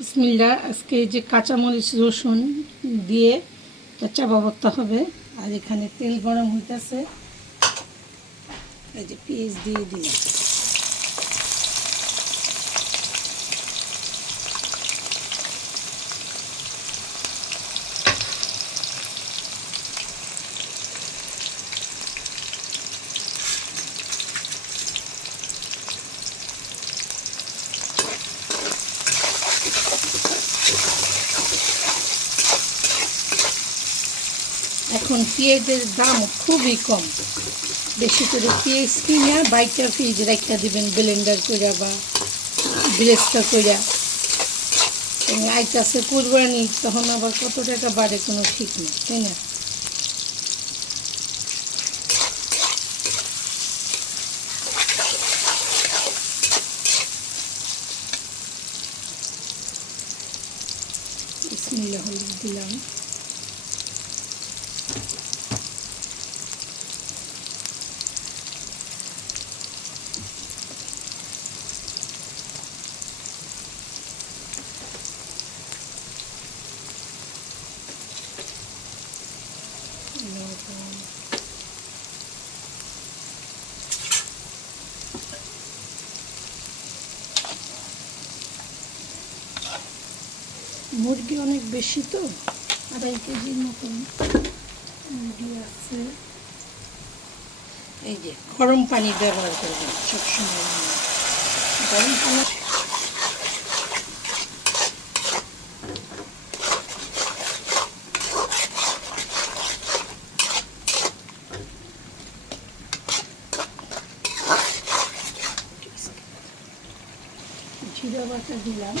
বিসমিল্লাহ। আজকে এই যে কাঁচামরিচ রসুন দিয়ে চাপা ভর্তা হবে। আর এখানে তেল গরম হইতেছে, এই যে পেঁয়াজ দিয়ে দিলাম। এখন পেঁয়াজের দাম খুবই কম, বেশি করে পেঁয়াজ কিনে বাইকটা ফ্রিজে রাখতে দিবেন, ব্লেন্ডার কইরা বা ব্লেস্টার কইরা। আইতাছে কুরবানি, তখন আবার কত টাকা বাড়ে কোনো ঠিক নেই, তাই না? বিসমিল্লাহ হলুদ দিলাম, মুরগি অনেক বেশি তো, 2.5 কেজির মতন মুরগি আছে। এই যে গরম পানি ব্যবহার করবেন সবসময়, গরম পানি। জিরা বাটা দিলাম,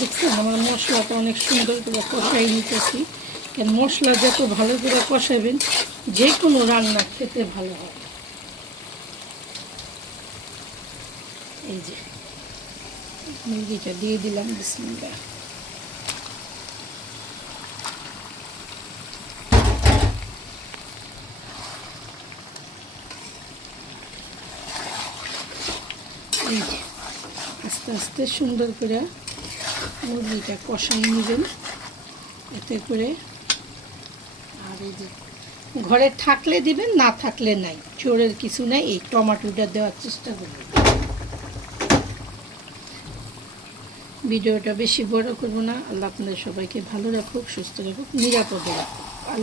দেখছেন আমার মশলাটা অনেক সুন্দর করে কষাই নিতেছি। কেন মশলা যত ভালো করে কষাবেন যে কোনো রান্না খেতে ভালো হয়। এই যে মুরগিটা দিয়ে দিলাম, বিসমিল্লাহ। এই যে আস্তে আস্তে সুন্দর করে মুরগিটা কষাই নেবেন এতে করে। আর এই যে ঘরে থাকলে দিবেন, না থাকলে নাই, চোরের কিছু নাই। এই টমেটোটা দেওয়ার চেষ্টা করবেন। ভিডিওটা বেশি বড় করব না। আল্লাহ আপনাদের সবাইকে ভালো রাখুক, সুস্থ রাখুক, নিরাপদে রাখুক।